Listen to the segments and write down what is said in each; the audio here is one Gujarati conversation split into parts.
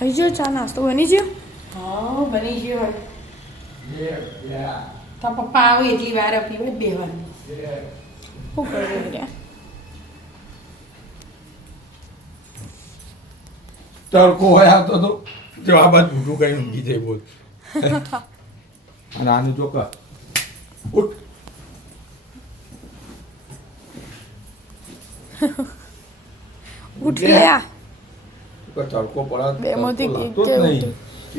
થઈ ગયો ચા નાસ્તો બની ગયો? હા બની ગયો. તો પપ્પા આવે એટલી વાર પીવે બેવાનું. શું કરવું ત્યાં? તડકો હોય આવતો તો જો આ બાજુ ઊંધું કઈ ઊંઘી જાય બોલ. અને આનું ચોક્કસ ઉઠ. ઉઠ લ્યા. તડકો પડે બેમાંથી તડકો કે લાગતો જ નહીં.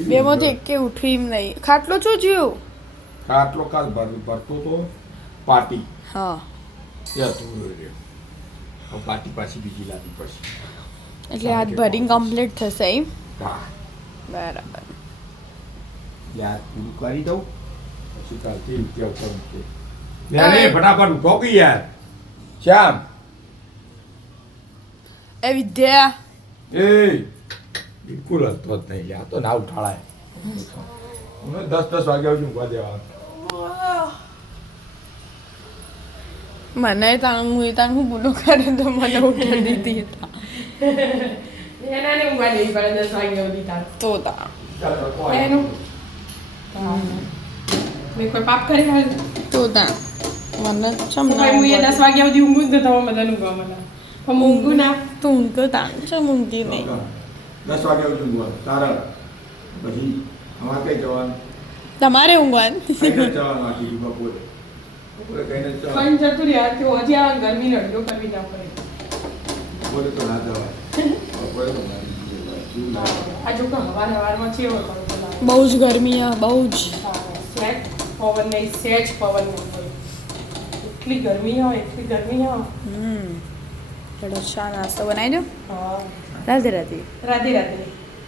બેમાંથી એકે ઉઠી એમ નહીં. ખાટલો શું થયું? આટલો કાલ ભરતો તો પાટી હા એ હતું હવે પાટી પાછી બીજી લાવી પછી એટલે હાથ ભરીને કમ્પ્લીટ થશે એમ? હા બરાબર. યાર પૂરું કરી દઉં પછી કાલથી રૂપિયા ઉપર મૂકે લે ફટાફટ ઉઠો કે યાર શ્યામ એ વિદ્યા એ બિલકુલ હલતો જ નહીં યાર તો ના ઉઠાડાય મને 10 વાગ્યા સુધી ઊંઘવા દેવા મને તાણ હું ભૂલો કરે તો મને ઉઠી દીધી એના ને ઊંઘવા દેવી પડે 10 વાગ્યા સુધી તાર. તો તા એનું મેં કોઈ પાપ કરી હાલ તો તા મને ચમ ભાઈ હું એ 10 વાગ્યા સુધી ઊંઘું જ નતો બધા ઊંઘવા મને પણ ઊંઘું ના તું ઊંઘતો તા ચમ ઊંઘતી નહીં 10 વાગ્યા સુધી ઊંઘવા તારા પછી અમારે કઈ જવાનું તમારે ઊંઘવાનું કઈ જવાનું આખી બપોરે બપોરે કઈને જવાનું પણ જતું રહ્યા તો હજી આ ગરમી અડધો કરવી ના પડે બપોરે તો ના જવાય બપોરે તો ના જવાય. આ જો કે હવારમાં છે એવો પડતો લાગે. બહુ જ ગરમી આ બહુ જ સેજ પવન નહીં સેજ પવન નહીં હોય એટલી ગરમી હોય ચલો ચા નાસ્તો બનાવી દો. હા રાધે રાધે. રાધે રાધે.